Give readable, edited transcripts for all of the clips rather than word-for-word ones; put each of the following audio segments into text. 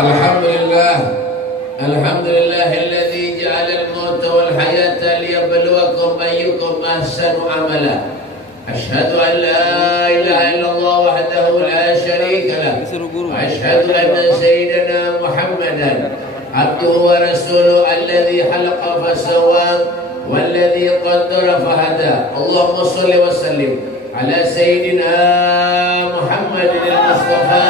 Alhamdulillah, alhamdulillahilladzi ja'ala al-mauta wal hayata liyabluwakum ayyukum ahsanu amala. Asyhadu an la ilaha illallah wahdahu la syarika lah. Wa asyhadu anna sayyidina Muhammadan abduhu wa rasuluhu alladzi khalaqa fasawwa walladzi qaddara fahada. Allahumma shalli wa sallim ala sayyidina Muhammadin al-Mustafa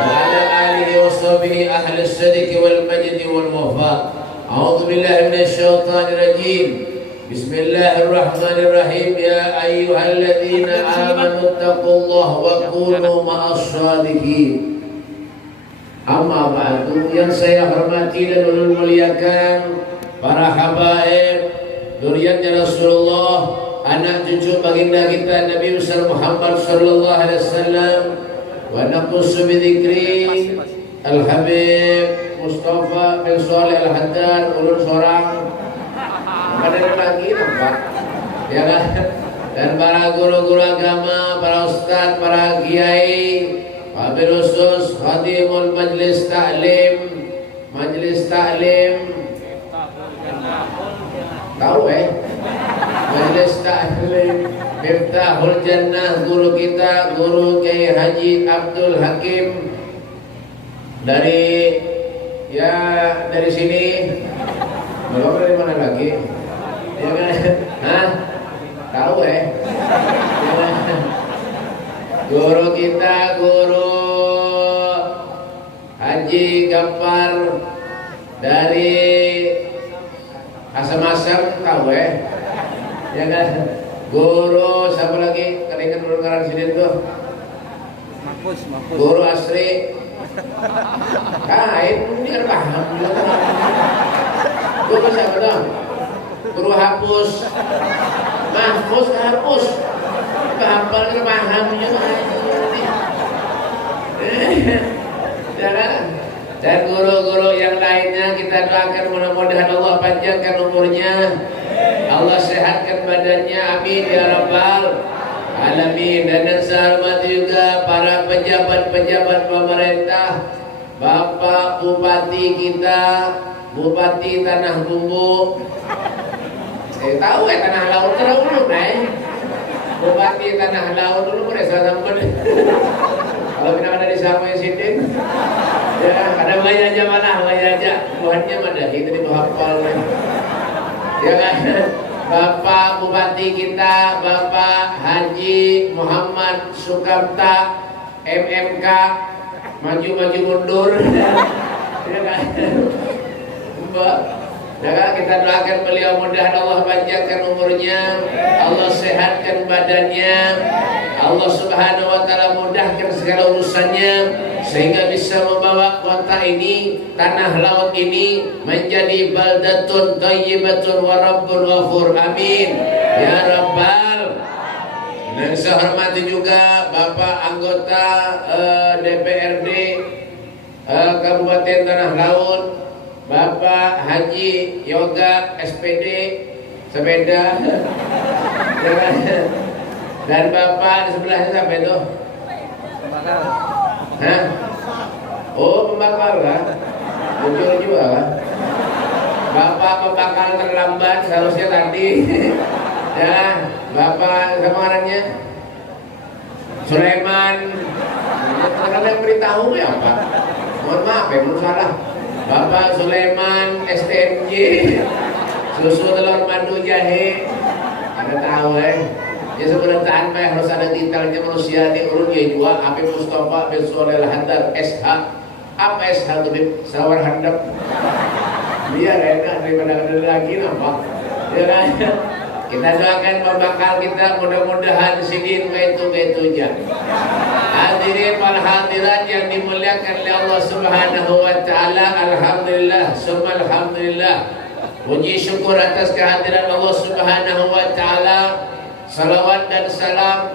wa ala alihi wa sahbihi ahli as-sidqi wal majdi wal wafa. A'udzu billahi minasy syaithanir rajim. Bismillahirrahmanirrahim. Ya ayyuhalladzina amanu taqullaha wa kunu ma'as shadiqin. Amma ba'du, yang saya hormati dan muliakan para habaib, dzurriyyatnya Rasulullah, anak cucu baginda kita Nabi besar Muhammad sallallahu alaihi wasallam, wa naqussu bi dzikri Al-Habib Mustafa bin Shalih Al-Haddad ulun sorang. Ada lagi nampak, ya kan? Dan para guru-guru agama, para ustaz, para kiai, wabil khusus khadimul majlis ta'lim, tahu majlis ta'lim Miftahul Jannah, guru kita, guru Kiai Haji Abdul Hakim dari sini. Belum dari mana lagi? Ya kan? Hah? Tahu Guru kita, guru Haji Gampar dari Asam-Asam, tahu ya kan? Guru siapa lagi? Keringat berkaran sini tuh. Mampus. Guru Asri. Ini kan paham. Guru siapa dong? Guru Hapus. Mahfuz ke Hapus. Hafal ke paham juga. Dan guru-guru yang lainnya kita doakan mudah-mudahan Allah panjangkan umurnya, Allah sehatkan badannya, amin ya rabbal alamin. Dan yang saya hormati juga para pejabat-pejabat pemerintah, Bapak Bupati kita, Bupati Tanah Bumbu. Saya tahu Tanah Laut terlalu Bupati Tanah Laut dulu boleh saya sampai. Kalau kita ada di Sampai Sidin, ya ada banyak aja mana, banyak aja. Tuhannya mana itu di hafal. Ya kan, Bapak Bupati kita, Bapak Haji Muhammad Sukamta, MMK, maju mundur. Ya kan, Mbak. Ya kan, kita doakan beliau mudah Allah panjangkan umurnya, Allah sehatkan badannya, Allah subhanahu wa ta'ala mudahkan segala urusannya, sehingga bisa membawa kota ini, tanah laut ini menjadi baldatun thayyibatun wa rabbun ghafur, amin ya rabbal. Dan saya hormati juga Bapak anggota DPRD Kabupaten Tanah Laut, Bapak Haji Yoga SPD sepeda. Dan Bapak di sebelahnya siapa itu? Pembakar. Hah? Oh, pembakar kan? Muncul juga kan? Bapak pembakar terlambat seharusnya tadi. Ya, Bapak siapa namanya? Sulaiman. Karena yang beritahu ya Pak. Mohon maaf belum salah. Bapak Sulaiman STMJ, susu telur madu jahe, ada tahu ya sebenarnya harus ada detailnya manusia ini urut ya dua. Habib Mustafa bin Shalih Al-Haddad SH, apa SH itu sawar handap, biar enak daripada ada lagi nampak. Ya kan? Kita doakan pembakal kita mudah-mudahan sidin itu aja. Hadirin wal hadirat yang dimuliakan oleh Allah Subhanahu wa taala, alhamdulillah summa alhamdulillah. Puji syukur atas kehadiran Allah Subhanahu wa taala. Salawat dan salam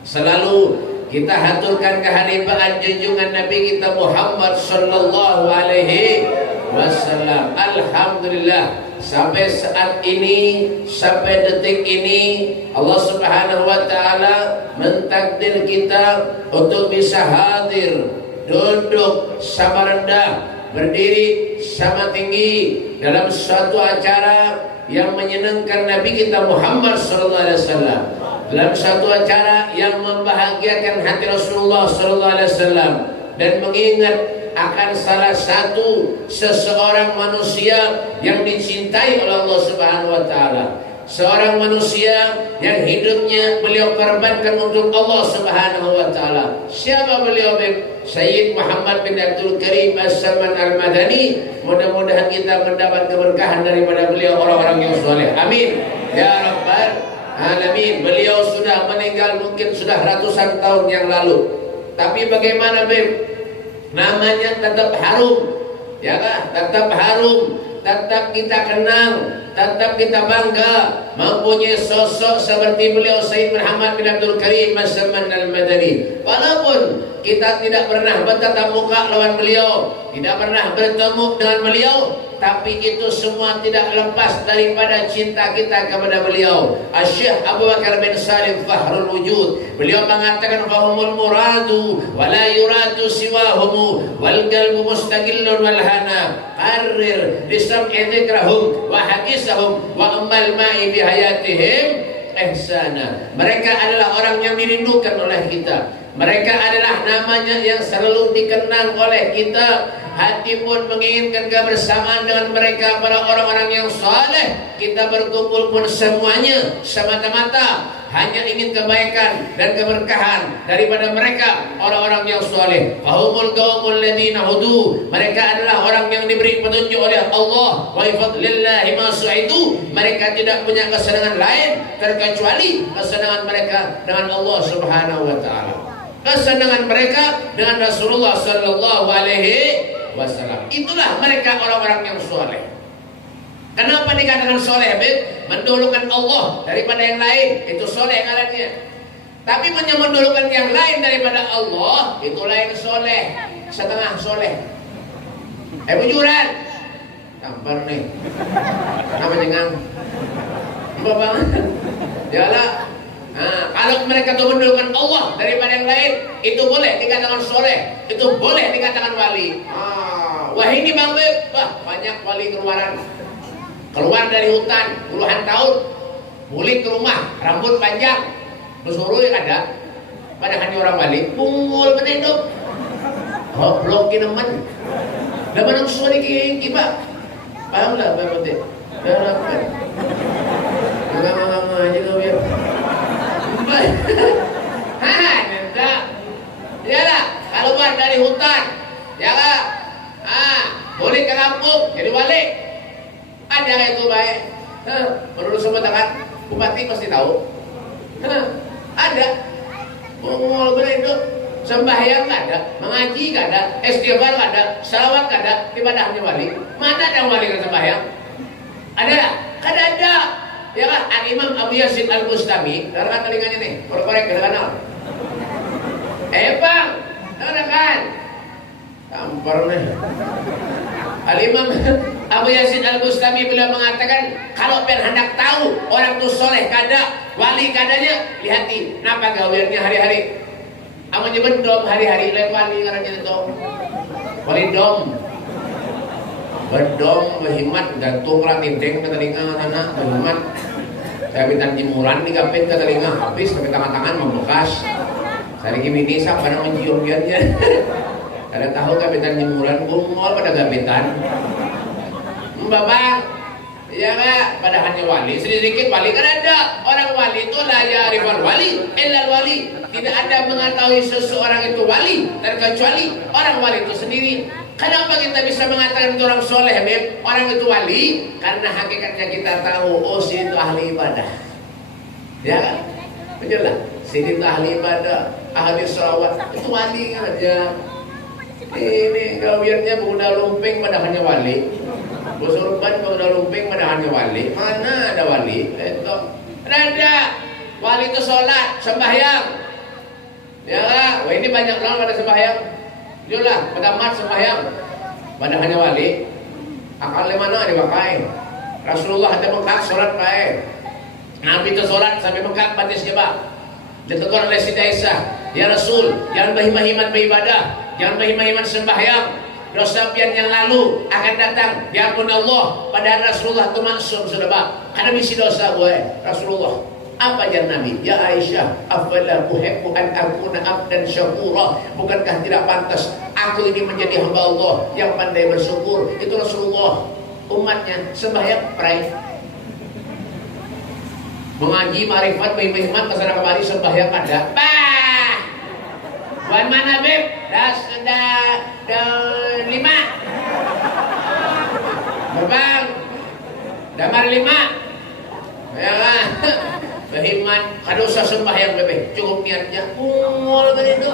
selalu kita haturkan keharibaan junjungan Nabi kita Muhammad sallallahu alaihi wasallam. Alhamdulillah sampai saat ini, sampai detik ini Allah Subhanahu wa taala mentakdir kita untuk bisa hadir duduk sama rendah, berdiri sama tinggi dalam suatu acara yang menyenangkan Nabi kita Muhammad SAW, dalam satu acara yang membahagiakan hati Rasulullah SAW, dan mengingat akan salah satu seseorang manusia yang dicintai oleh Allah Subhanahu wa taala. Seorang manusia yang hidupnya beliau korbankan untuk Allah Subhanahu wa taala. Siapa beliau? Sayyid Muhammad bin Abdul Karim As-Salman Al-Madani. Mudah-mudahan kita mendapat keberkahan daripada beliau, orang-orang yang soleh. Amin ya rabbal alamin. Beliau sudah meninggal mungkin sudah ratusan tahun yang lalu. Tapi bagaimana namanya tetap harum, ya kan? Tetap harum, tetap kita kenang, tetap kita bangga mempunyai sosok seperti beliau Sayyid Muhammad bin Abdul Karim As-Salman Al-Madani. Walaupun kita tidak pernah bertatap muka lawan beliau, tidak pernah bertemu dengan beliau, tapi itu semua tidak lepas daripada cinta kita kepada beliau. Asy-Syaikh Abu Bakar bin Salim Fahrul Wujud, beliau mengatakan fahumul muradu wa la yuradu siwahum wal qalbu mustaqillun wal hana qarrir bisam'i dzikrahum wa hadisahum wa amal ma'i bi hayatihim ihsana. Mereka adalah orang yang dirindukan oleh kita. Mereka adalah namanya yang selalu dikenang oleh kita. Hati pun menginginkan kebersamaan dengan mereka, para orang-orang yang saleh. Kita berkumpul pun semuanya semata-mata hanya ingin kebaikan dan keberkahan daripada mereka, orang-orang yang saleh. Fahumul qaumul ladzina hudu. Mereka adalah orang yang diberi petunjuk oleh Allah. Wa fadlillahi ma su'idu. Mereka tidak punya kesenangan lain terkecuali kesenangan mereka dengan Allah Subhanahu wa taala. Kesenangan mereka dengan Rasulullah sallallahu alaihi wasallam. Itulah mereka orang-orang yang soleh. Kenapa dikatakan soleh? Mendahulukan Allah daripada yang lain, itu soleh ngarannya. Tapi mendahulukan yang lain daripada Allah, itu lain soleh, setengah soleh. Bujuran tampar nih, apa jengang mbak banget yalah. Kalau mereka tuh mendahulukan Allah daripada yang lain, itu boleh dikatakan soleh, itu boleh dikatakan wali. Wah ini Bang Beb, wah banyak wali keluar dari hutan puluhan tahun, balik ke rumah, rambut panjang, bersuruh yang ada, pada hanya orang wali, punggul menendok, blokin teman, dapat suara kiki Pak, paham lah Pak Beb, dalam kan, lama-lama aja kau Beb. Ya lah, kalau keluar dari hutan, ya lah, boleh ke kampung, jadi balik. Ada kayak itu baik. Menurut semua kan, bupati pasti tahu. Ada. Mau itu sembahyang nggak ada, mengaji nggak ada, istighfar nggak ada, salawat nggak ada, ibadahnya wali. Mana ada wali yang sembahyang? Ada? Kan ada. Ya kan, Imam Abu Yazid Al-Bustami, dengarkan telinganya nih, korek-korek ke kanal. Bang, dengarkan. Tampar nih. Al-Imam Abu Yazid Al-Bustami beliau mengatakan, kalau hendak tahu orang itu soleh kada, wali kadanya, lihati, napa gawiannya hari-hari. Amanya bendom hari-hari, lewat wali ngarannya itu. Wali dom. Berdom, berhimat, gantung lah tindeng ke telinga anak, berhimat. Saya minta jemuran digapit ke telinga, habis pakai tangan-tangan membekas. Saya lagi minisap pada mencium biarnya. Kada tahu gapitan jemuran, bungol pada gapitan. Bapak, ya kak, pada hanya wali, sedikit wali kan ada. Orang wali itu la ya'riful wali illal wali. Tidak ada mengetahui seseorang itu wali terkecuali orang wali itu sendiri. Kenapa kita bisa mengatakan itu orang soleh, Beb? Orang itu wali karena hakikatnya kita tahu, oh si itu ahli ibadah. Ya kan? Betul lah. Si itu ahli ibadah, ahli sholawat, itu wali kan aja. Ini gawiannya pemuda lumping padahalnya wali. Busurban pemuda lumping padahalnya wali. Mana ada wali? Itu ada. Wali itu sholat, sembahyang. Ya kan? Wah ini banyak orang pada sembahyang. Julah, pada mat sembahyang. Padahalnya wali. Akalnya mana dipakai? Rasulullah ada bengkak sholat pakai. Nabi itu sholat sampai bengkak batisnya Pak. Ditegur oleh Siti Aisyah. Ya Rasul, jangan bahiman beribadah, jangan bahiman sembahyang. Dosa pian yang lalu akan datang diampun Allah. Padahal Rasulullah itu maksum sudah Pak. Karena misi dosa gue Rasulullah. Apa ajar Nabi? Ya Aisyah, afala uhibbu an akuna abdan syakura. Bukankah tidak pantas aku ini menjadi hamba Allah yang pandai bersyukur? Itu Rasulullah. Umatnya sembahyang pray, mengaji marifat bayi-bayiman kesana kemari sembahyang ada. Bah, buat mana Beb? Dah 5. Bang, damar 5. Ya kan? Bahiman, kada usah sembahyang Beb. Cukup niatnya. Mul tadi itu.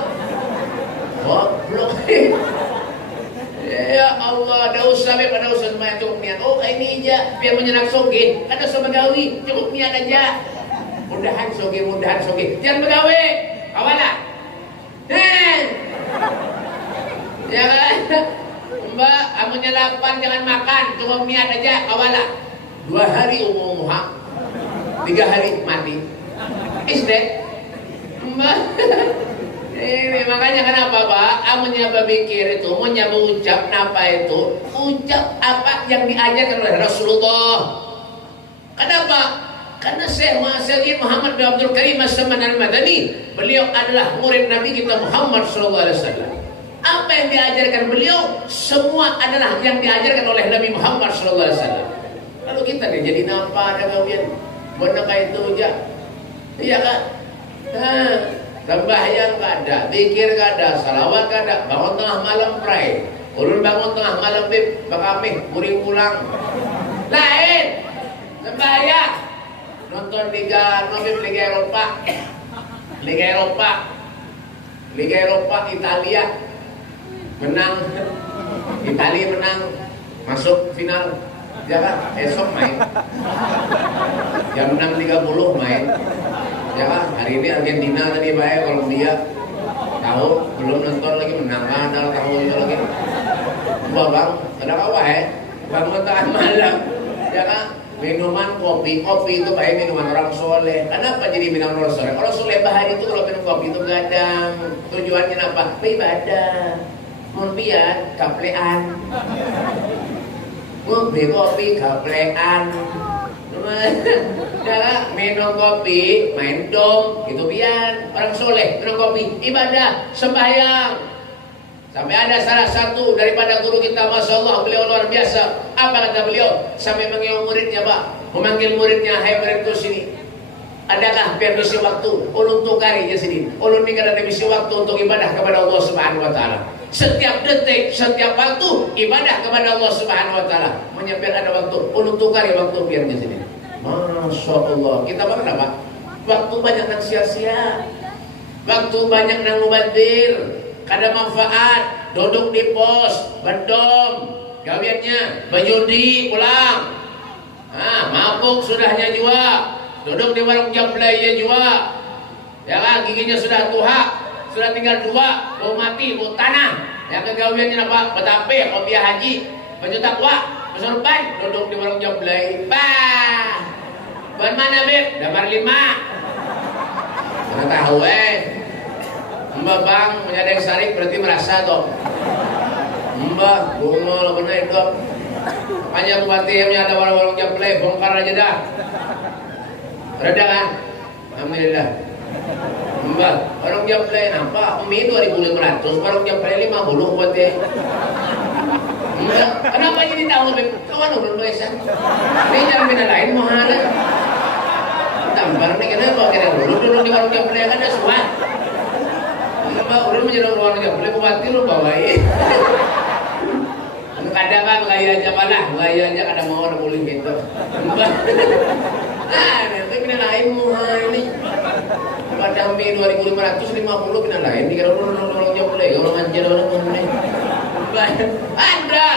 Oh, belum. Ya Allah, ada usah Beb, ada usah sembahyang cukup niat. Oh, ini aja biar menyenak soge. Kada usah begawi, cukup niat aja. Mudahan soge. Jangan begawi. Kawalah. Ya kan? Mbak, amunya 8 jangan makan, cukup niat aja, kawalah. 2 hari umum 3 hari mati. Isde. Mbak. Ini makanya kenapa Pak? Amunya berpikir itu, amunya mengucap apa itu? Ucap apa yang diajarkan oleh Rasulullah. Kenapa? Karena Syekh Muhammad bin Abdul Karim As-Saman Al-Madani, beliau adalah murid Nabi kita Muhammad SAW. Apa yang diajarkan beliau semua adalah yang diajarkan oleh Nabi Muhammad SAW. Lalu kita nih jadi apa ada kawian? Benar kayak itu aja. Iya kan? Sembahyang gak ada, zikir gak ada, salawat gak ada, bangun tengah malam pray. Ulun bangun tengah malam Beb, bakamih, muring pulang. Lain, sembahyang. Nonton Liga Eropa, Italia menang, masuk final. Jangan esok main, jam 6.30 main. Ya kan, hari ini Argentina tadi baik, Kolombia tahu belum nonton lagi menang ada tahu itu lagi. Bang, ada apa bangun tengah malam, ya kan? Minuman kopi itu baik minuman orang soleh. Kenapa jadi minuman orang soleh? Orang soleh bahari itu kalau minum kopi itu gadang. Tujuannya apa? Beribadah. Kemudian kaplean. Beli kopi kaplean. Jangan minum kopi, main dom, gitu pian. Orang soleh minum kopi, ibadah, sembahyang. Sampai ada salah satu daripada guru kita, Masya Allah, beliau luar biasa. Apa kata beliau? Sampai mengiung muridnya Pak, memanggil muridnya, hai muridku sini. Adakah permisi waktu? Ulun tukari ya sini. Ulun ini ada permisi waktu untuk ibadah kepada Allah Subhanahu Wa Taala. Setiap detik, setiap waktu ibadah kepada Allah Subhanahu Wa Taala. Menyampai ada waktu, ulun tukari waktu biar di sini. Masya Allah. Kita makan apa? Waktu banyak nang sia-sia, waktu banyak nang mubadir. Kada manfaat, duduk di pos, berdom, gawiannya, berjudi, pulang. Mabuk sudahnya juga, duduk di warung jamblainya juga. Ya kan, giginya sudah tua, sudah tinggal 2, mau mati, mau tanah. Ya kegawiannya apa? Betape, kopi haji, baju takwa, bersorban, duduk di warung jamblai. Bah, buat mana Beb? Damar 5. Mana tahu Mbak Bang, menyadeng sarik berarti merasa toh. Mbak, bungol benar itu. Makanya buatimnya ada warung-warung jamblai, bongkar aja dah. Reda kan? Alhamdulillah. Mbak, warung jamblai apa? Mie 2.500, warung jamblai 50 buatnya. Mbak, kenapa jadi tahu Beb? Kawan ulun doesan. Ini jangan beda lain mahal. Tampar nih kenapa? Kira dulu di warung jamblai kan ada semua. Mbak, udah menjelang ruang aja, boleh bupati lu bawain. Kadang kan gaya aja malah, gaya aja kadang mau orang boleh gitu. Mbak, nanti pindah lain muha ini. Kadang mie 2.550 pindah lain, dikira lu orang jauh boleh, orang anjir orang boleh. Mbak, ada.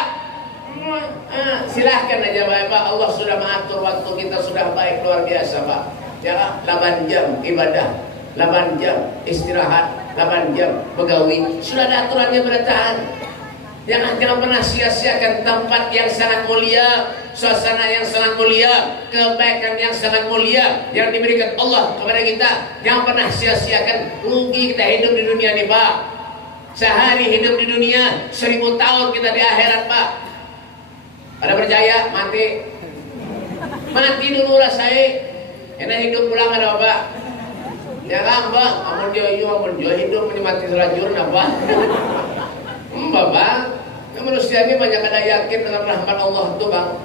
Silahkan aja Pak, Allah sudah mengatur waktu kita sudah baik luar biasa Pak. Ya, 8 jam ibadah, 8 jam istirahat, 8 jam begawi, sudah ada aturannya bertahan. Jangan pernah sia-siakan tempat yang sangat mulia, suasana yang sangat mulia, kebaikan yang sangat mulia yang diberikan Allah kepada kita. Jangan pernah sia-siakan. Rugi kita hidup di dunia ini, Pak. Sehari hidup di dunia, 1000 tahun kita di akhirat, Pak. Ada percaya? Mati. Mati dulu rasain. Enak hidup pulang ada apa? Jangan, Pak. Amun dia hidup menikmati selajur apa? Bang, manusia ini banyak ada yakin dengan rahmat Allah tuh, Bang.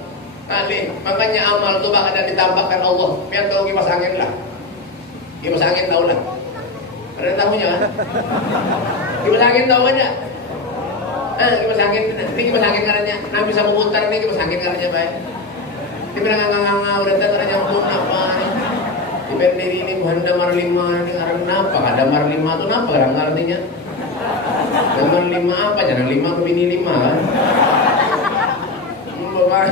Nanti makanya amal tuh, Bang, ada ditambahkan Allah. Biar tahu kipas angin lah. Kipas angin tahu lah. Ada tahunya kan? Kipas angin tahu aja. Kipas angin, ini kipas angin karanya. Nah bisa memutar nih kipas angin karanya, Pak. Dia bilang nganga udah tahu karanya pun apa? Di berdiri ini bukan damar 5 ini karena apa? Damar 5 itu apa artinya? Damar 5 apa? Jangan 5 ke bini 5 kan? Bapak,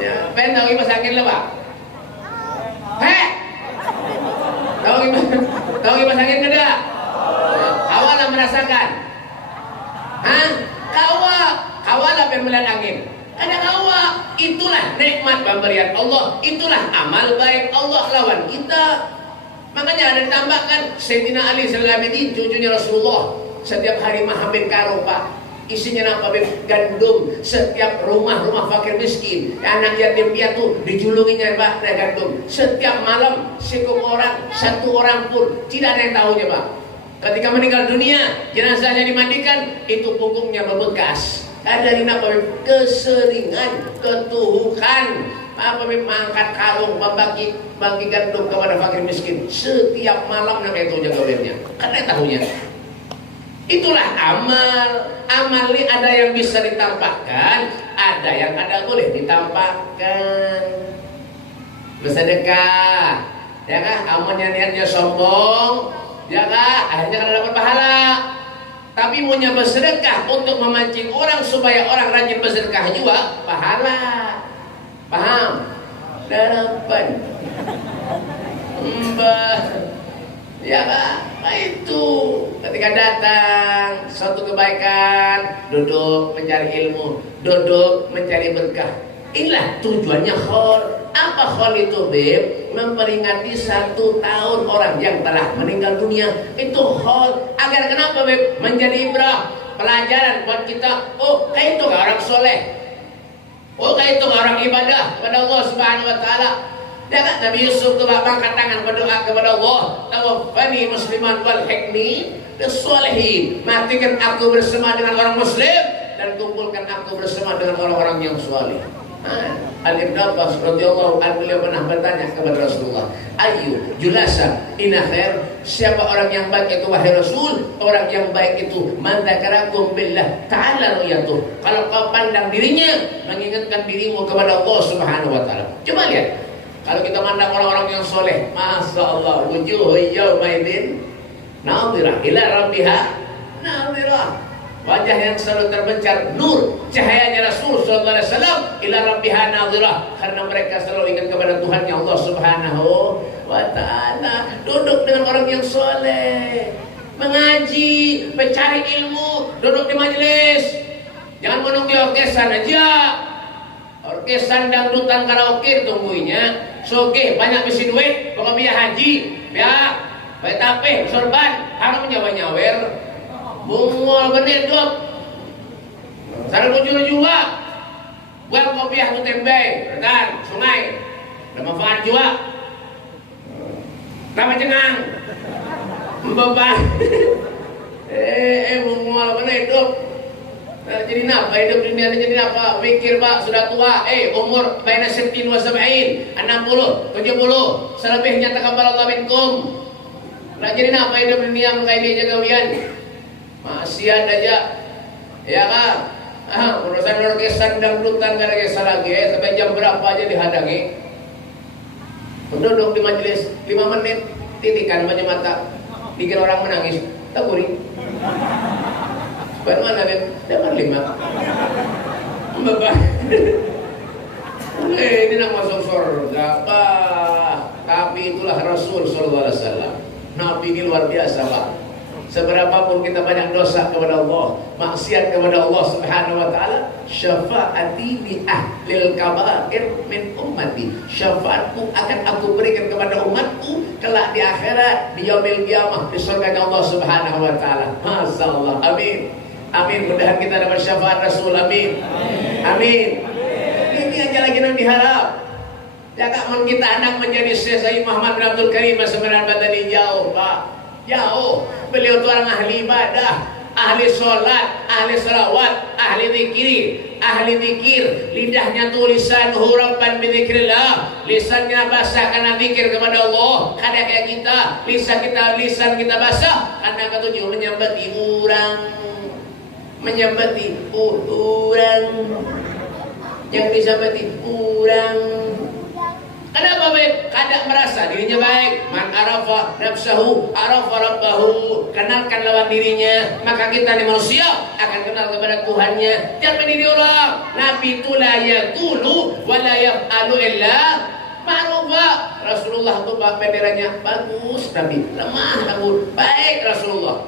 ya, pengen tahu kipas angin lah, Pak? Tahu kipas angin enggak? Awal lah merasakan. Kawal apa yang melihat angin? Ada kawal. Itulah nikmat pemberian Allah. Itulah amal baik Allah lawan kita. Makanya ada ditambahkan Sayyidina Ali Sallallahu cucunya Rasulullah setiap hari mahamil karo, Pak. Isinya apa? Gandum. Setiap rumah fakir miskin, anak yatim piatu dijulunginya, Pak, ada gandum. Setiap malam satu orang pun tidak ada yang tahunya, Pak. Ketika meninggal dunia, jenazahnya dimandikan, itu punggungnya membekas. Ada yang keseringan, ketuhukan, mengangkat karung, membagi gandum kepada fakir miskin. Setiap malam yang itu jaga wirnya. Karena tahunya. Itulah amal. Amal ini ada yang bisa ditampakkan, ada yang ada boleh ditampakkan. Bersedekah, ya kan? Amalnya niatnya sombong, ya kan? Akhirnya kan dapat pahala. Tapi maunya bersedekah untuk memancing orang supaya orang rajin bersedekah juga, pahala. Paham? Dapat. Ya kan? Nah itu ketika datang suatu kebaikan, duduk mencari ilmu, duduk mencari berkah. Inilah tujuannya khol. Apa khol itu, Beb? Memperingati 1 tahun orang yang telah meninggal dunia. Itu khol. Agar kenapa, Beb? Menjadi ibrah, pelajaran buat kita. Oh, kayak itu orang soleh. Oh, kayak itu orang ibadah kepada Allah Subhanahu Wa Taala. Jangan Nabi Yusuf itu angkat tangan berdoa kepada Allah, tawaffani musliman wal hikni bis-sholihin. Matikan aku bersama dengan orang muslim dan kumpulkan aku bersama dengan orang-orang yang saleh. Al-Ibn Abbas radhiyallahu anhu beliau pernah bertanya kepada Rasulullah, "Ayu julasa inna khair?" Siapa orang yang baik itu wahai Rasul? Orang yang baik itu man dzakarakum billah ta'ala ru'yatuh. Kalau kau pandang dirinya, mengingatkan dirimu kepada Allah Subhanahu wa taala. Coba lihat. Kalau kita mandang orang-orang yang soleh, Masya Allah, wujuh yawmaidin nadhirah ila rabbiha nadhirah. Wajah yang selalu terbencar nur cahayanya Rasul sallallahu alaihi wasallam ila rabbiha nadhirah, karena mereka selalu ingat kepada Tuhannya Allah Subhanahu wa taala. Duduk dengan orang yang soleh, mengaji, mencari ilmu, duduk di majelis. Jangan menunggu orkesan aja. Orkesan dangdutan karaoke tungguinya. Soke banyak misi duit, pokoknya biaya haji, biaya baik tape, sorban, harus nyawa-nyawer. Bungol bener dok. Sarang bujur juga. Buang kopiah tu tembe, rekan, sungai. Ada manfaat juga. Nama cengang. Beban. Bungol bener dok. Jadi apa hidup dunia ini, jadi apa? Pikir, Pak, sudah tua, umur baina 60 wa 70, 60, 70, selebihnya taqabbalallahu minkum. Nah, jadi apa hidup dunia kayak dia jaga wian? Maksiat aja. Ya kan? Urusan orkesan dangdutan gak ada kisah lagi, sampai jam berapa aja dihadangi. Duduk di majelis 5 menit, titikan baju mata, bikin orang menangis, tak kuring. Bagaimana, Beb? Dapat 5. Bapak. Ini nak masuk surga, Pak. Tapi itulah Rasul sallallahu alaihi wasallam. Nabi ini luar biasa, Pak. Seberapapun kita banyak dosa kepada Allah, maksiat kepada Allah Subhanahu wa taala, syafaati li ahlil kabair min ummati. Syafaatku akan aku berikan kepada umatku kelak di akhirat, di yaumil qiyamah, di surga Allah Subhanahu wa taala. Masyaallah. Amin. Amin. Mudah-mudahan kita dapat syafaat Rasul. Amin. Amin. Ini aja lagi yang diharap. Jangan kita anak menjadi Syekh Muhammad bin Abdul Karim sebenarnya badani jauh, Pak. Jauh. Beliau itu orang ahli ibadah, ahli sholat, ahli salawat, ahli zikir. Lidahnya tulisan hurapan bidzikrillah, lisannya basah karena zikir kepada Allah. Kada kayak kita, lisan kita basah karena ketujuh menyambati orang, yang disambati orang. Kenapa baik? Kada merasa dirinya baik. Man arafa nafsahu arafa rabbahu. Kenalkan lawan dirinya, maka kita ni manusia akan kenal kepada Tuhannya. Jangan diri orang. Nabi itu la yaqulu wa la yaf'alu illa ma'rufa. Rasulullah itu benderanya bagus, Nabi lemah namun baik Rasulullah.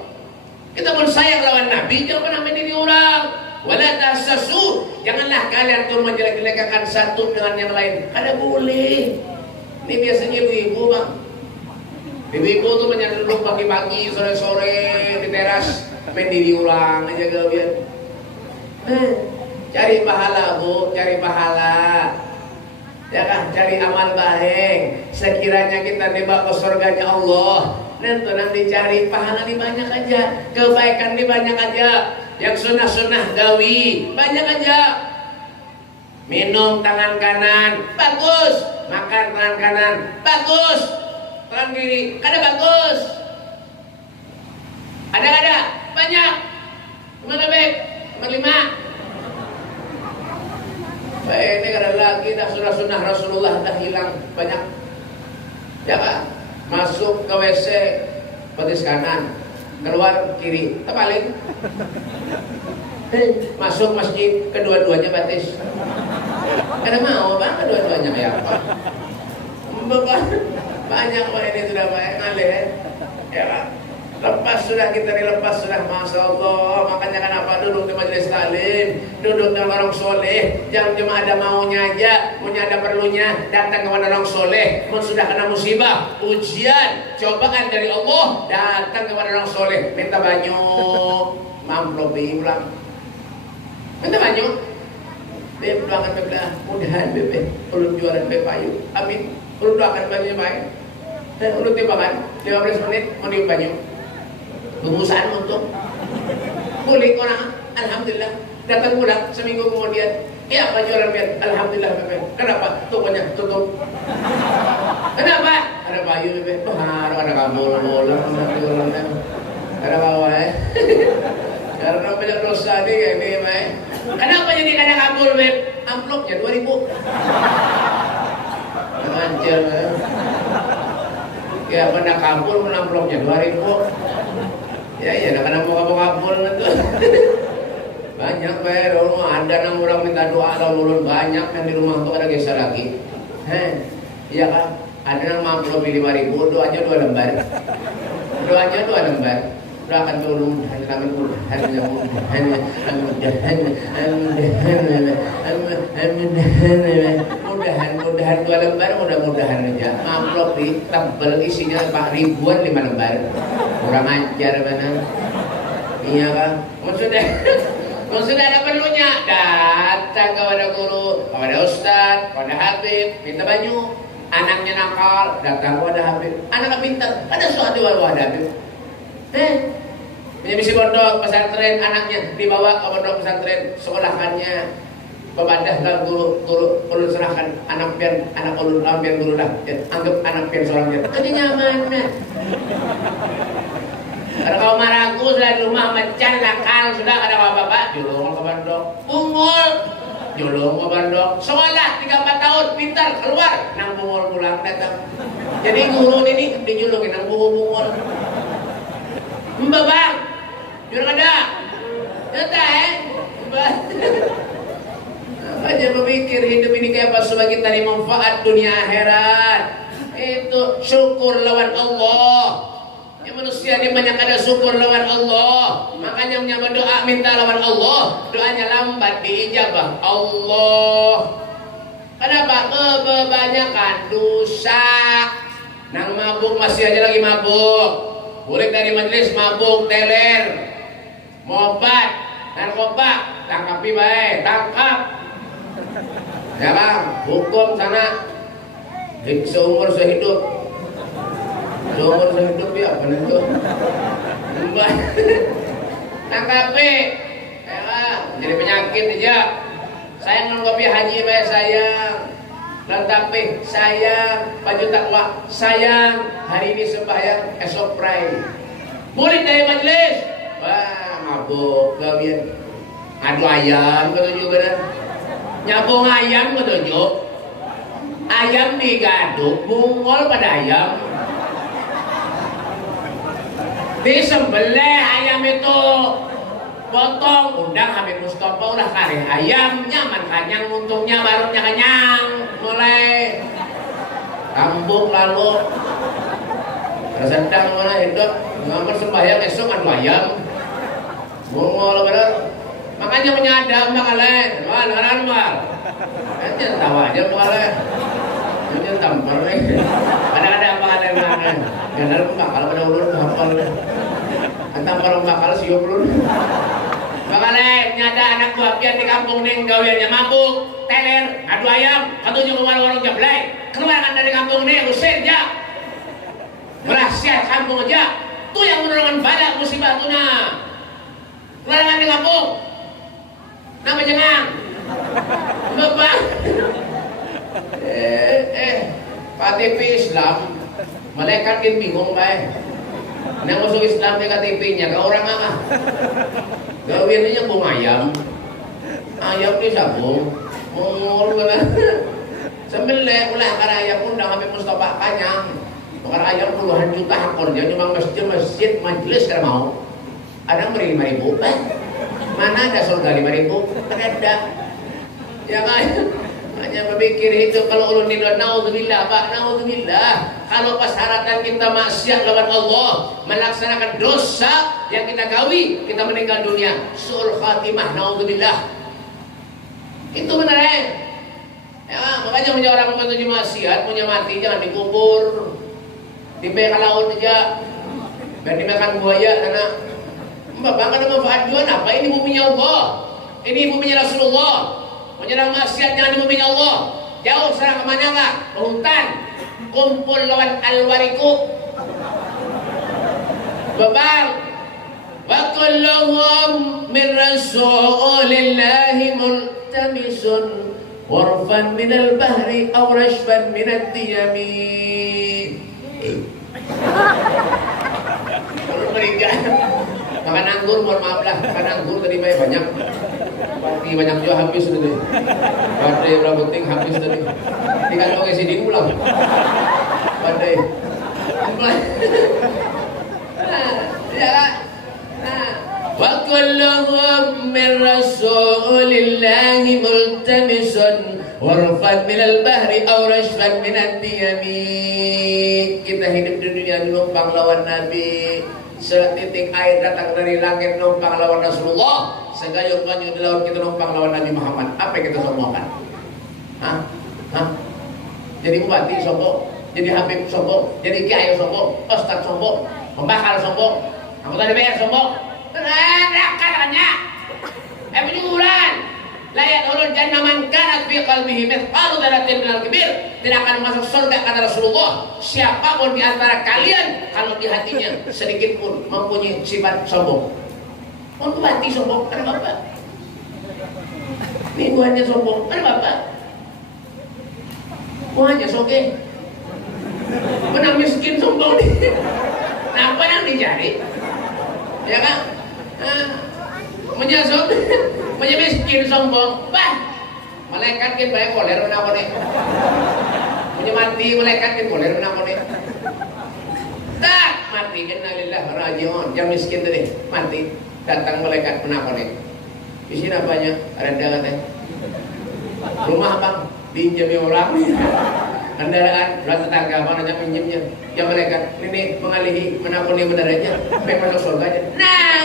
Kita pun sayang lawan Nabi, jangan pernah menjadi orang. Wala tahassasu, janganlah kalian tuh menjelek-jelekan satu dengan yang lain. Kada boleh. Ini biasanya ibu-ibu, Bang. Ibu-ibu tuh menyelundup pagi-pagi, sore-sore di teras, main diri orang aja kalian. Cari pahala, Bu, cari pahala. Ya kan, cari amal baik. Sekiranya kita dibawa ke surganya Allah, nanti cari pahala di banyak aja, kebaikan di banyak aja. Yang sunnah-sunnah dawi banyak aja. Minum tangan kanan bagus, makan tangan kanan bagus, tangan kiri kada bagus. Ada banyak. Mana baik? Nomor 5. Baik, ini kada lagi dah sunnah Rasulullah dah hilang banyak. Ya Pak, masuk ke WC batis kanan, keluar kiri, terbalik. Masuk masjid kedua-duanya batis. Kada mau Bang kedua-duanya kayak apa? Banyak Pak ini sudah banyak ngalih ya Pak. Lepas sudah kita dilepas sudah, Masya Allah. Makanya kenapa duduk di majelis taklim, duduk dengan orang soleh, jangan cuma ada maunya aja, punya ada perlunya datang kepada orang soleh. Mun sudah kena musibah, ujian, cobaan dari Allah, datang kepada orang soleh, minta banyu, mamplopi pulang, minta banyu, dia pulangan bebelah, mudahan bebe, ulun jualan bebe payu, amin, ulun doakan bajunya baik, dan ulun timbangan 15 menit mau dium banyu. Pengusahaan untuk kulit orang, alhamdulillah datang pulang seminggu kemudian, ya apa jualan biar, alhamdulillah bebe. Kenapa? Tokonya tutup. Kenapa? Ada bayu bebe, ada kabul, ada bawah karena banyak dosa nih kayak ini bebe. Kenapa jadi ada kabul bebe? Amplopnya 2000. Anjir. Ya mana kabul amplopnya 2000. Ya, kadang mau kabul itu. Banyak Pak, ada yang orang minta doa lalu banyak yang di rumah tuh ada geser lagi. Iya kan? Ada yang mampu lebih 5.000, doanya 2 lembar. Doanya 2 lembar. Doakan tolong mudahan 2 lembar, mudah-mudahan aja. Amplop tebel isinya Pak ribuan 5 lembar. Kurang ajar benar. Iya kan? Maksudnya ada perlunya, datang kepada guru, kepada ustaz, kepada habib, minta banyu. Anaknya nakal, datang kepada habib. Anak pintar, ada suatu kepada habib. Punya misi pondok pesantren, anaknya dibawa ke pondok pesantren, sekolahkannya. Kepada guru serahkan anak ulun pian guru dah. Anggap anak pian seorang dia. Jadi nyaman. Kalau kau maraku sudah di rumah macan nakal sudah ada bapak julung ke pondok, bungul julung ke pondok, sekolah 3-4 tahun pintar keluar nang bungul pulang datang. Jadi guru ini dijulungin nang bungul. Mbak Bang, jurang ada. Nyata Mbak. Aja berpikir hidup ini kayak apa sebagai tadi manfaat dunia akhirat. Itu syukur lawan Allah. Yang manusia ini banyak ada syukur lawan Allah. Makanya punya berdoa minta lawan Allah, doanya lambat diijabah Allah. Kenapa? Kebanyakan dosa. Nang mabuk masih aja lagi mabuk. Boleh dari majelis mabuk teler. Mobat, narkoba, tangkapi baik, tangkap. Ya bang, hukum sana. Seumur sehidup. Seumur sehidup ya benar tuh. Tangkapi. Ya bang, jadi penyakit aja. Sayang nang kopi haji bae sayang. Lantapi sayang, baju takwa sayang. Hari ini sembahyang, esok pray. Murid dari majelis, wah mabuk gawian. Adu ayam ketujuh bener. Nyabung ayam ketujuh. Ayam digaduk, mungol pada ayam. Disembelih ayam itu. Potong, undang Habib Mustafa udah kari ayam, nyaman kanyang, untungnya barunya kenyang, mulai kambung lalu tersedang mana hidup, ngamar sembahyang esok adu ayam, mongol bener, makanya menyadam makale, wah dengaran mal, aja tahu aja makale, aja tampar nih, kadang-kadang makale mana, benar bakal pada ulur hafal. Tampar bakal siup ulur. Makanya nyada anak buah pian di kampung ning gaweannya mabuk, teler, adu ayam, ketujuh ke warung jablay. Keluarkan dari kampung nih, usir aja. Berhasil kampung aja. Tuh yang menolongkan bala musibah tuna. Keluarkan di kampung. Nama jangan. Bapak. KTP Islam, malaikat kan bingung baik. Nang masuk Islam di KTP-nya ke orang apa? Gawiannya bung ayam, ayam disabung, mengurus mana? Sembelih ulah karena ayam undang Habib Mustafa kanyang, karena ayam puluhan juta hakornya cuma masjid majelis kalau mau. Ada 5.000, mana ada surga 5.000? Ada, ya kan? Hanya berpikir itu kalau ulun ini naudzubillah pak, naudzubillah. Kalau pas haratan kita maksiat lawan Allah, melaksanakan dosa yang kita gawi, kita meninggal dunia, suul khatimah, naudzubillah. Itu benar ya, makanya punya orang membantu maksiat, punya mati jangan dikubur, diberi ke laut aja, biar dimakan buaya karena bapak kan ada manfaat juga. Apa ini buminya Allah, ini buminya Rasulullah. Menyerang maksiat jangan di bumi Allah. Jauh serang kemana kah? Ke hutan. Kumpul lawan alwariku. Babang. Wa kulluhum min rasulillahi multamisun warfan minal bahri aw rashfan minad diyami. Kalau mereka makan anggur, mohon maaf lah. Makan anggur tadi banyak. Pagi banyak juga habis tadi. Badai berapa penting habis tadi. Tinggal pakai sini pulang. Badai. Ya. Wa kulluhum min rasulillahi multamisun warfan minal bahri aw rashfan minad diyami. Kita hidup di dunia numpang lawan Nabi. Setitik air datang dari langit numpang lawan Rasulullah. Segayung banyu di laut kita numpang lawan Nabi Muhammad. Apa yang kita sombongkan? Hah? Jadi bupati sombong, jadi habib sombong, jadi kiai sombong, ustaz sombong, pembakal sombong, anggota DPR sombong. Katanya, penyuhuran. Layak ulul jannah man kanat fi qalbihi mithqalu dzarratin minal kibir. Tidak akan masuk surga kata Rasulullah siapapun di antara kalian kalau di hatinya sedikit pun mempunyai sifat sombong. Mau bupati sombong, kan bapak? Mingguannya sombong, kan bapak? Mau aja soge. Menang miskin sombong nih. Nah, apa yang dicari? Ya kan? Menyasut, miskin sombong, bah, malaikat kan banyak koler menapa nih, punya mati malaikat kan koler menapa nih, tak mati kan nalillah rajiun, yang miskin tadi mati, datang malaikat menapa nih, di sini apanya, ada katanya, rumah abang, pinjami orang, kendaraan, sudah tetangga mana yang pinjamnya, yang mereka ini mengalihi menakuni bendaranya, sampai masuk surganya. Nah,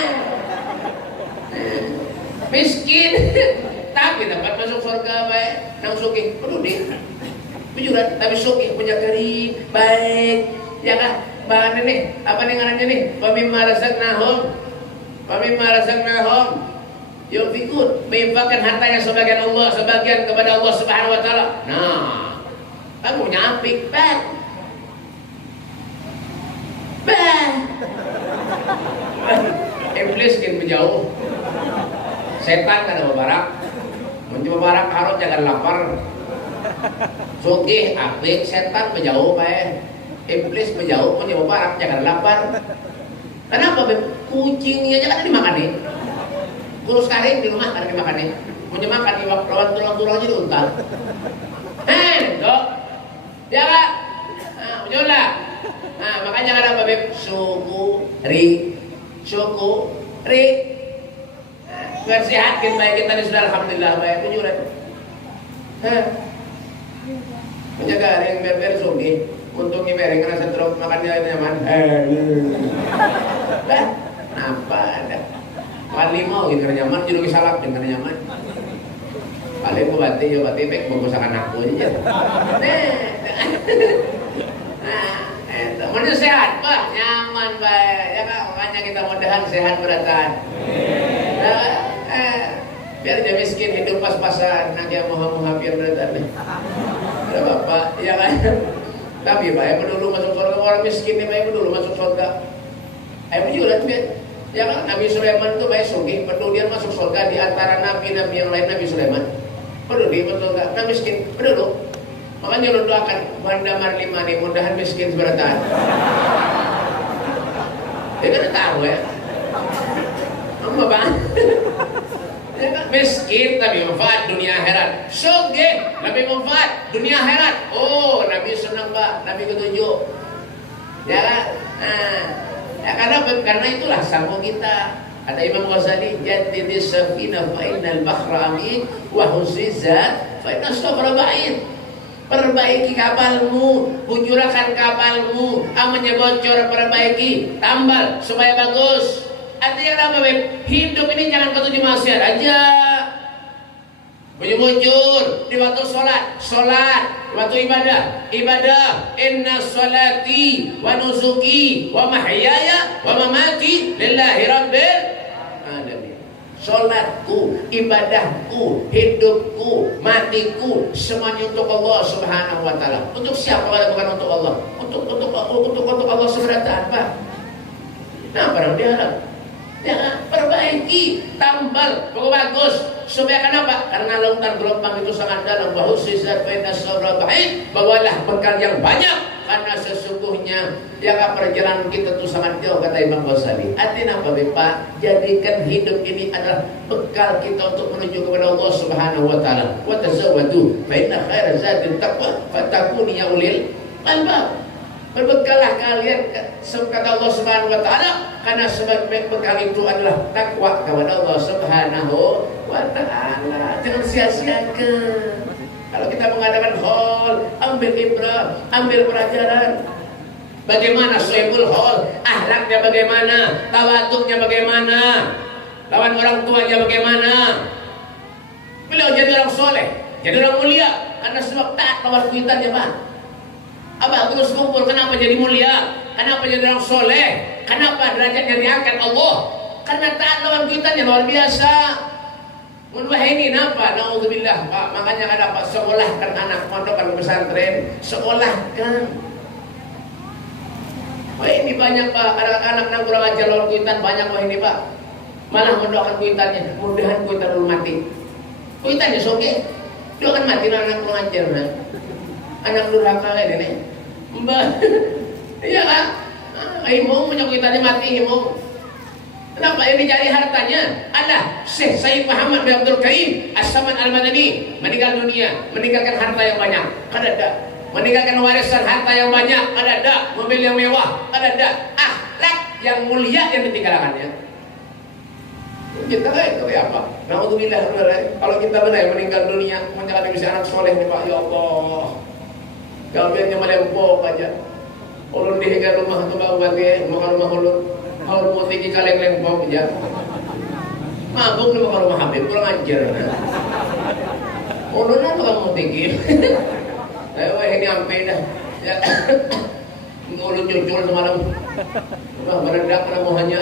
miskin, tapi dapat masuk surga baik, nang sugih, peduli, bujuran, tapi sugih punya kering, baik, ya kan? Bahan ini, apa nih ngarannya nih? Pamimma razaqnahum yunfikun, menginfakkan hartanya sebagian Allah, sebagian kepada Allah Subhanahu wa taala. Nah, kamu nyapik, bah. Iblis kan menjauh. Setan kan ada barak. Mencoba barak harus jangan lapar. Sugih apik, setan menjauh bae. Iblis menjauh mencoba barak jangan lapar. Kenapa? Kucingnya aja kan dimakan nih. Kurus karing di rumah kan dimakan nih. Punya makan di lawan tulang-tulangnya diuntal. Dok. Ya Kak. Nah, menyolah. Nah, makanya kan apa beb? Syukuri. Biar sehat kita baik kita sudah alhamdulillah baik menyolah. Menjaga yang biar sugih. Untungnya bareng karena setruk makannya nyaman. Apa ada? Paling mau gitu nyaman jadi salak dengan nyaman. Paling mau bati baik bagusakan aku aja. Mana sehat, Pak? Nyaman, baik. Ya kan, makanya kita mudahan sehat beratan. Biar dia miskin hidup pas-pasan, nak yang muha-muha biar beratan. Ada bapak, ya kan? Tapi baik dulu masuk surga, orang miskin ini baik dulu masuk surga. Ayo juga lihat, ya kan? Nabi Sulaiman itu baik sugih, peduli dia masuk surga di antara nabi-nabi yang lain. Nabi Sulaiman peduli betul nggak? Nah miskin peduli. Makanya lu doakan Banda Marlimani mudahan miskin seberatan. Dia kan tahu ya. Apa bang? Dia kan miskin tapi manfaat dunia akhirat. Sugih tapi manfaat dunia akhirat. Oh, Nabi senang Pak, Nabi ketujuh. Ya kan? Nah, ya karena itulah sambung kita. Kata Imam Ghazali, jadidis safinah fa innal bahra amin wa husizat fa inna sabra ba'id. Perbaiki kapalmu, bujurakan kapalmu, amannya bocor perbaiki, tambal supaya bagus. Artinya apa, Beb? Hidup ini jangan ketujuh maksiat aja. Bujur di waktu sholat, waktu ibadah. Inna sholati wa nusuki wa mahyaya wa mamati lillahi rabbil alamin. Sholatku, ibadahku, hidupku, matiku, semuanya untuk Allah Subhanahu wa taala. Untuk siapa kalau bukan untuk Allah? Untuk Allah Subhanahu wa taala. Nah, barang diharap. Ya, perbaiki, tambal, bagus. Supaya kenapa? Karena lautan gelombang itu sangat dalam. Bahusizat fainas sabra ba'id. Bawalah bekal yang banyak. Karena sesungguhnya ya perjalanan kita itu sangat jauh, kata Imam Ghazali. Artinya apa Bapak? Jadikan hidup ini adalah bekal kita untuk menuju kepada Allah Subhanahu wa taala. Wa tazawwadu fa inna khairaz zadit taqwa fatakunu ya ulil albab. Berbekalah kalian, kata Allah Subhanahu wa taala, karena sebaik bekal itu adalah takwa kepada Allah Subhanahu wa taala. Jangan sia-siakan. Kalau kita mengadakan haul, ambil ibrah, ambil pelajaran. Bagaimana Suhaibul haul, akhlaknya bagaimana, tawaduknya bagaimana, lawan orang tuanya bagaimana. Beliau jadi orang soleh, jadi orang mulia karena sebab taat lawan kuitannya, Pak. Abah terus kumpul, kenapa jadi mulia? Kenapa jadi orang soleh? Kenapa derajatnya diangkat Allah? Karena taat lawan kuitannya luar biasa. Menurut ini apa? Naudzubillah Pak. Makanya ada Pak, sekolahkan anak mondokan pesantren, sekolahkan. Wah ini banyak Pak, anak-anak yang kurang ajar lawan kuitan banyak Pak ini Pak. Malah mendoakan kuitannya, mudahan kuitan dulu mati. Kuitannya soge, dia akan mati anak kurang ajar nah. Anak durhaka ini. Mbak, iya kan? Imam punya kuitannya mati imam. Kenapa ini cari hartanya? Allah Syekh Sayyid Muhammad bin Abdul Karim As-Samad Al-Madani meninggal dunia, meninggalkan harta yang banyak. Ada. Meninggalkan warisan harta yang banyak. Ada. Mobil yang mewah. Ada. Akhlak yang mulia yang ditinggalkannya. Kita kayak apa? Naudzubillah. Kalau kita benar meninggal dunia, menjalani usia anak soleh nih Pak, ya Allah. Kalian yang melempok aja. Ulun dihiga rumah tu bau bagi makan rumah ulun. Haul mau tinggi kaleng lempok aja. Mabuk ni makan rumah Habib kurang ajar. Ulun apa kamu tinggi? Ayo ini sampai dah. Ya. Ulun jujur semalam. Meledak ramuhannya.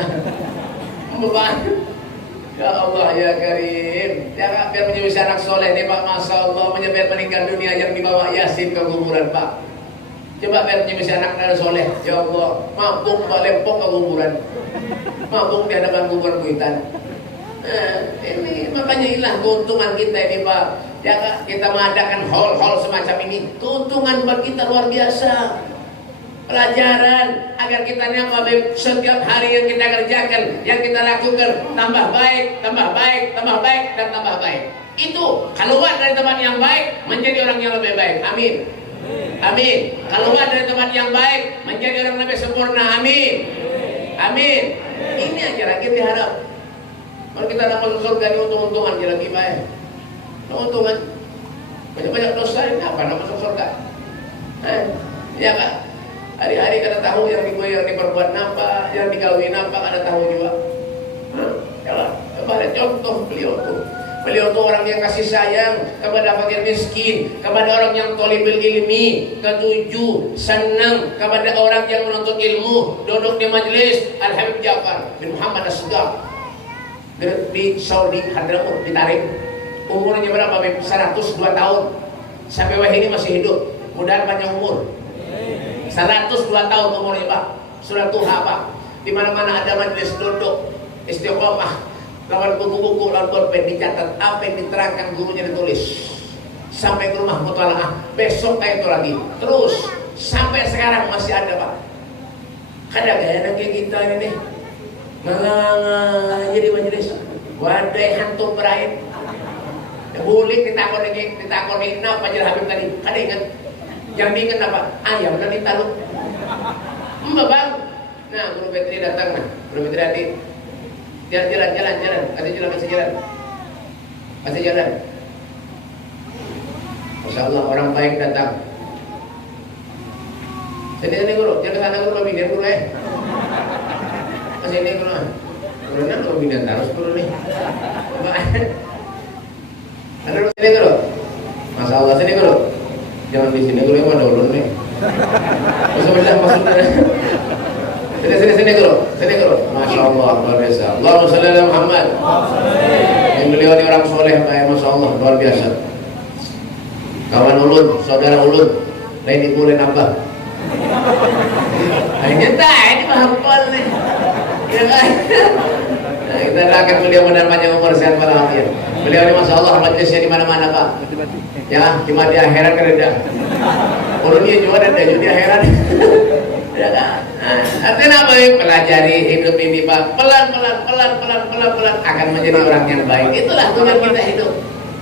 Beban. Ya Allah ya Karim. Jangan biar menjadi anak soleh nih Pak. Masya Allah menyebabkan meninggal dunia yang dibawa Yasin ke kuburan Pak. Coba biar menjadi anak dan soleh. Ya Allah. Mabuk Pak lempok ke kuburan. Mabuk di hadapan kuburan kuitan. Ini makanya inilah keuntungan kita ini Pak. Jangan kita mengadakan hall-hall semacam ini. Keuntungan buat kita luar biasa. Pelajaran agar kita setiap hari yang kita kerjakan, yang kita lakukan tambah baik, tambah baik, tambah baik, dan tambah baik. Itu keluar dari tempat yang baik menjadi orang yang lebih baik. Amin. Amin. Keluar dari tempat yang baik menjadi orang lebih sempurna. Amin. Amin. Ini aja lagi diharap. Kalau kita nak masuk surga ini untung-untungan dia lagi baik. Untungan. Banyak-banyak dosa ini apa nak masuk surga? Ya Kak. Hari-hari kada tahu yang diperbuat apa, yang dikawin apa kada tahu juga. Ya, kepada contoh beliau tuh. Beliau tuh orang yang kasih sayang kepada fakir miskin, kepada orang yang thalibul ilmi, ketujuh senang kepada orang yang menuntut ilmu, duduk di majelis Al-Habib Ja'far bin Muhammad As-Sugab di Saudi Hadramut ditarik. Umurnya berapa? 102 tahun. Sampai wahini masih hidup. Mudah panjang umur. 102 tahun umurnya Pak. Sudah tua Pak. Di mana-mana ada majelis duduk istiqomah, lawan buku-buku, lawan pulpen dicatat apa yang diterangkan gurunya ditulis. Sampai ke rumah mutalaah, besok kayak itu lagi. Terus sampai sekarang masih ada Pak. Ada gaya kayak kita ini nih. Jadi majelis. Wadai hantu berain. Bulik ditakoni kenapa Haji Habib tadi? Ada ingat? Yang diingat apa? Ayam dan ditaluk. Mbak Bang. Nah, Guru Petri datang nah. Guru Petri hati. Jalan. Kasih jalan. Masya Allah orang baik datang. Sini Guru, jangan ke sana Guru, pindah Guru Sini Guru. Guru nan Guru pindah terus Guru nih. Ada sini Guru. Masya Allah sini Guru. Jangan di sini Guru yang ada ulun nih. Maksudnya. Sini Guru. Masya Allah luar biasa. Allahumma sholli ala Muhammad. Yang beliau ini orang soleh, Masya Allah luar biasa. Kawan ulun, saudara ulun, lain ibu lain abah. Ini mahapal nih. Ya kan? Nah, kita doakan beliau mudah panjang umur sehat walafiat. Beliau ini Masya Allah majelisnya di mana-mana Pak. Ya, cuma di akhirat kan ada. Ulun dia juga ada di akhirat. Ya kan? Artinya apa? Pelajari hidup ini Pak. Pelan-pelan akan menjadi orang yang baik. Itulah tujuan kita hidup.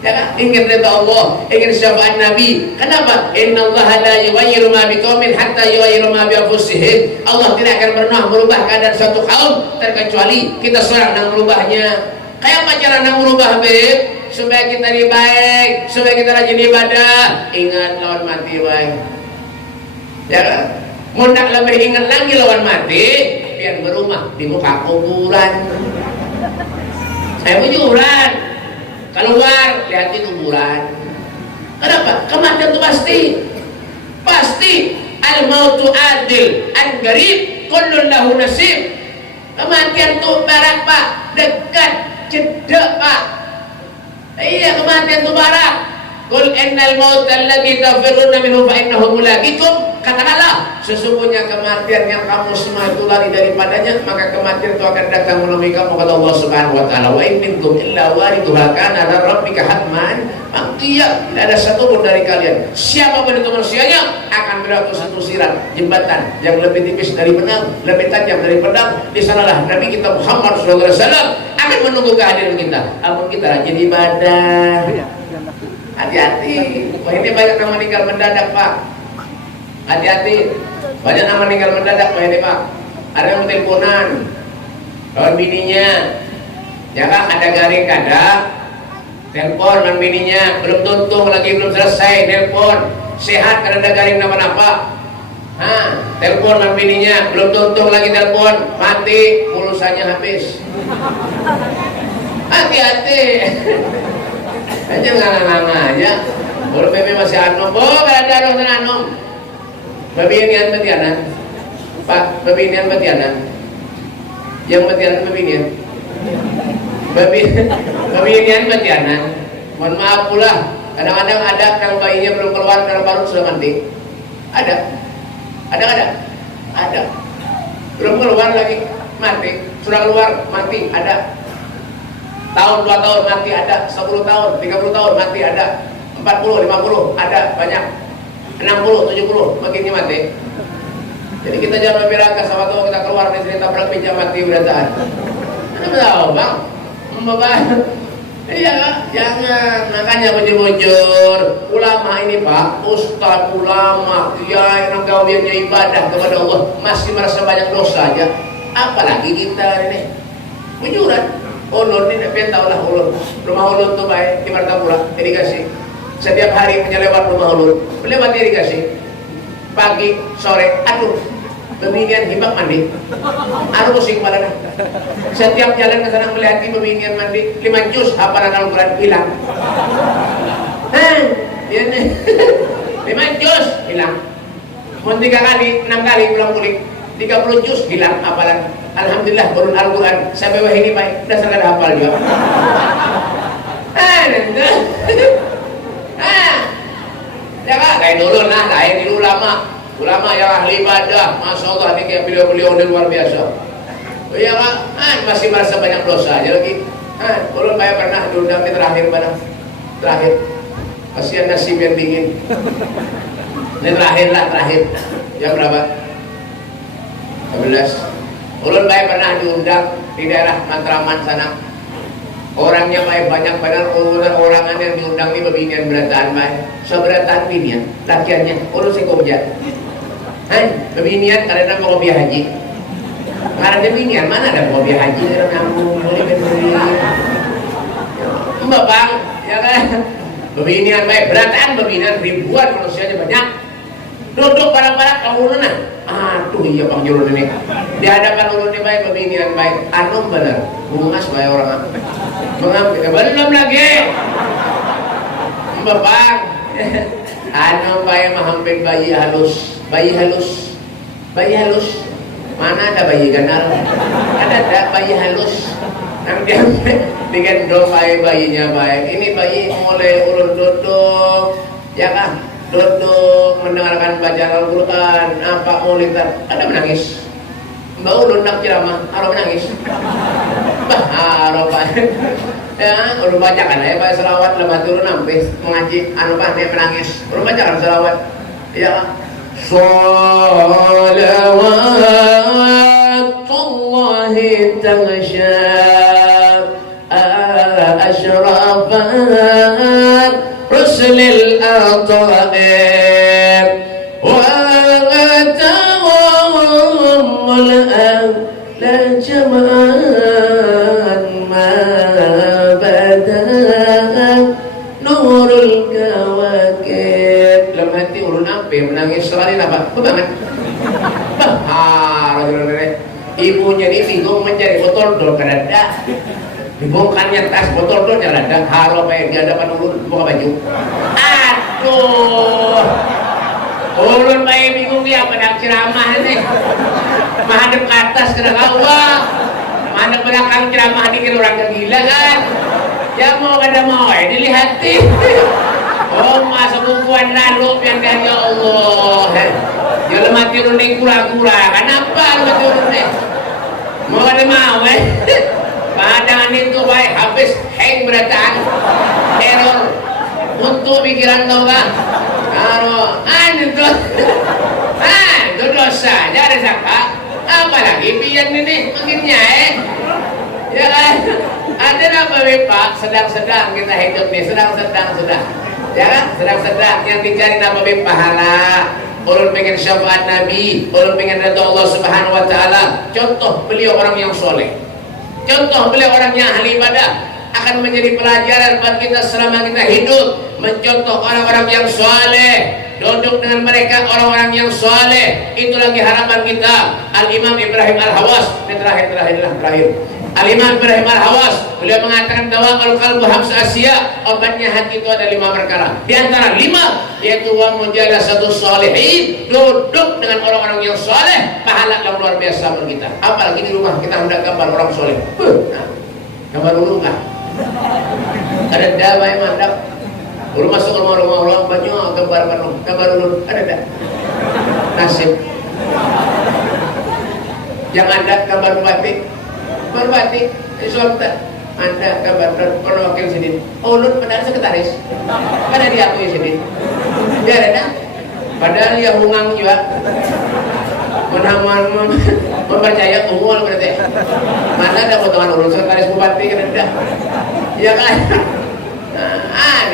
Ya kan? Ingin ridha Allah, ingin syafaat Nabi. Kenapa? Innallaha la yughayyiru ma biqaumin hatta yughayyiru ma bi anfusihim. Allah tidak akan pernah merubah keadaan suatu kaum terkecuali kita seorang yang merubahnya. Kayak apa cara nak merubah Beb? Supaya kita lebih baik, supaya kita rajin ibadah. Ingat lawan mati baik. Ya kan? Mundak lebih ingat lagi lawan mati, biar berumah di muka kuburan. Saya punya kuburan. Keluar, lihat di kuburan. Kenapa? Kematian itu pasti. Al-mautu adil, an-garib, kullun lahu nasib. Kematian itu barak Pak, dekat, cedek Pak. Iya, kematian itu barak. Qul innal mauta alladzi tafirruna minhu fa innahu mulaqikum. Katakanlah, sesungguhnya kematian yang kamu semua itu lari daripadanya, maka kematian itu akan datang menemui kamu, kata Allah Subhanahu wa taala. Wa in minkum illa waridhuha kana 'ala rabbika hatman maqdiya. Tidak ada satu pun dari kalian, siapapun itu manusianya, akan berlaku satu sirat jembatan yang lebih tipis dari benang, lebih tajam dari pedang. Di sanalah Nabi kita Muhammad sallallahu alaihi wasallam akan menunggu kehadiran kita. Apun kita rajin ibadah. Hati-hati, wah ini banyak yang meninggal mendadak Pak. Hati-hati, banyak yang meninggal mendadak wah ini Pak. Ada yang teleponan, lawan bininya, ya kan ada garing kada, telepon lawan bininya, belum tuntung lagi belum selesai, telepon, sehat, kada ada garing napa-napa. Telepon sama bininya, belum tuntung lagi telepon, mati, pulsanya habis. Hati-hati. Aja nganga-nganga aja. Kalau bebe masih anom, kada ada orang anom. Babinian betianan, Pak, babinian betianan. Yang betianan babinian. Babinian betianan. Mohon maaf pula, kadang-kadang ada kalau bayinya belum keluar dalam perut sudah mati. Ada. Belum keluar lagi mati, sudah keluar mati, ada. Tahun 2 tahun mati ada, 10 tahun, 30 tahun mati ada, 40, 50 ada banyak, 60, 70 makinnya mati. Jadi kita jangan berpiraga sama tuh kita keluar dari sini tabrak meja mati udah tahan. Anda tahu bang, iya, jangan. Makanya bujur-bujur ulama ini Pak, ustaz ulama, kiai yang gawiannya ibadah kepada Allah masih merasa banyak dosa aja. Apalagi kita ini bujuran. Ulun ini tahu lah ulun. Rumah ulun tuh baik di Martapura, irigasi. Setiap hari menyelewat rumah ulun, melewat irigasi. Pagi, sore, aduh, peminian hibak mandi. Aduh pusing kepala dah. Setiap jalan ke sana melihati peminian mandi, 5 juz hafalan Al-Quran hilang. Dia nih, 5 juz hilang. Mau 3 kali, 6 kali pulang mudik, 30 juz hilang hafalan. Alhamdulillah turun Al-Quran sampai wah ini baik, udah sangat hafal juga. Jangan kayak dulu lain di ulama yang ahli ibadah, masya Allah ini kayak beliau-beliau udah luar biasa. Ya kan, masih merasa banyak dosa aja lagi. Ulun saya pernah diundang di terakhir. Kasihan nasib yang dingin. Ini terakhir. Jam berapa? 11. Ulun baik pernah diundang di daerah Matraman sana. Orangnya baik banyak, padahal orang yang diundang ini bebinian berataan baik. Seberataan binian, lakiannya ulun sekomja. Bebinian karena mau biaya haji. Karena binian mana ada mau biaya haji karena kamu boleh berdiri. Mbak bang, ya kan? Bebinian baik berataan bebinian ribuan manusianya banyak. Duduk barang-barang kamu ulun aduh iya bang Jurun ini di hadapan ulun ini baik pembinian baik anum bener bungas baik orang mengambil belum lagi bang anum baik mahampir bayi halus mana ada bayi ganal ada bayi halus yang dia digendong bayinya baik ini bayi mulai ulun duduk ya kan duduk mendengarkan bacaan Al-Quran apa maulidan ada menangis Mbak ulun nak ceramah harus menangis harus ya ulun bacakan ya Pak selawat lebat turun nampis mengaji dia menangis ulun bacakan selawat ya salawatullahi taghsha asyrafat rusulil atair wa'atawamul la jama'an ma badan nurul kawakib. Dalam hati ulun ampe menangis sekali apa? Banget. Ibunya ini bingung mencari botol dol kadada. Dibongkarnya tas botol dol kadada. Halo baik di hadapan ulun buka baju. Aduh. Ulun baik bingung dia pada ceramah ini. Menghadap ke atas ke Allah. Menghadap belakang ceramah dikira orang gila kan. Ya mau kada mau dilihati. Oh masa bukuan lalu yang dia ya Allah. Jangan mati ulun kura-kura. Kenapa mati ulun mau ada mau Padahal itu baik habis hang berataan error untuk pikiran tau kan karo itu dosa aja ada saka apalagi pian ini makinnya ya kan ada apa Pak sedang-sedang kita hidup nih sedang-sedang ya kan sedang-sedang yang dicari apa pahala ulun pengen syafaat Nabi, ulun pengen ridha Allah Subhanahu wa taala. Contoh beliau orang yang soleh. Contoh beliau orang yang ahli ibadah akan menjadi pelajaran bagi kita selama kita hidup. Mencontoh orang-orang yang soleh. duduk dengan mereka orang-orang yang soleh. Itu lagi harapan kita. Al-Imam Ibrahim Al-Hawas, ini terakhir. Al-Imam Ibrahim Al-Hawas, beliau mengatakan tawakal qalbu hamsa asya, obatnya hati itu ada 5 perkara. Di antara 5 yaitu wa mujalasatus sholihin, duduk dengan orang-orang yang soleh, pahala yang luar biasa bagi kita. Apalagi di rumah kita hendak gambar orang soleh. Gambar dulu kan? Ada damai mantap. Dulu masuk rumah-rumah orang banyak gambar dulu. Ada nasib. Jangan ada gambar batik. Berbatik Islam tak Anda gambar kalau wakil sini ulun padahal sekretaris pada diakui sini dia ada padahal dia hungang juga mempercaya umur berarti mana ada potongan ulun sekretaris bupati kan ada ya kan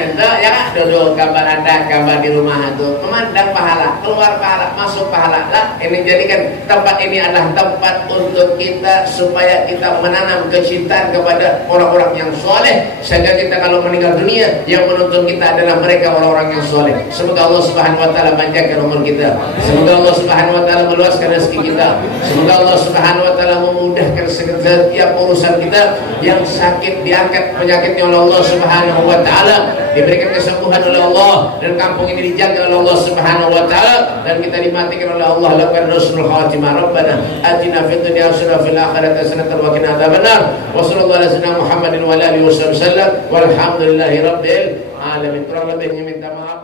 ada ya kan duduk gambar Anda gambar di rumah itu memandang pahala keluar pahala masuk pahala lah ini jadikan tempat ini adalah tempat untuk kita supaya kita menanam kecintaan kepada orang-orang yang soleh sehingga kita kalau meninggal dunia yang menuntun kita adalah mereka orang-orang yang soleh. Semoga Allah Subhanahu Wa Taala panjangkan umur kita, semoga Allah Subhanahu Wa Taala meluaskan rezeki kita, semoga Allah Subhanahu Wa Taala memudahkan setiap urusan kita yang sakit diangkat penyakitnya oleh Allah Subhanahu Wa Taala, diberikan kesembuhan oleh Allah dan kampung ini dijaga oleh Allah Subhanahu Wa Taala dan kita dimatikan oleh Allah lakukan husnul khatimah. Rabbana atina fid dunya hasanah fil akhirati hasanah wa qina adzabannar wa sallallahu ala sayyidina Muhammadin wa alihi wasallam walhamdulillahi rabbil alamin. Kurang lebihnya minta maaf.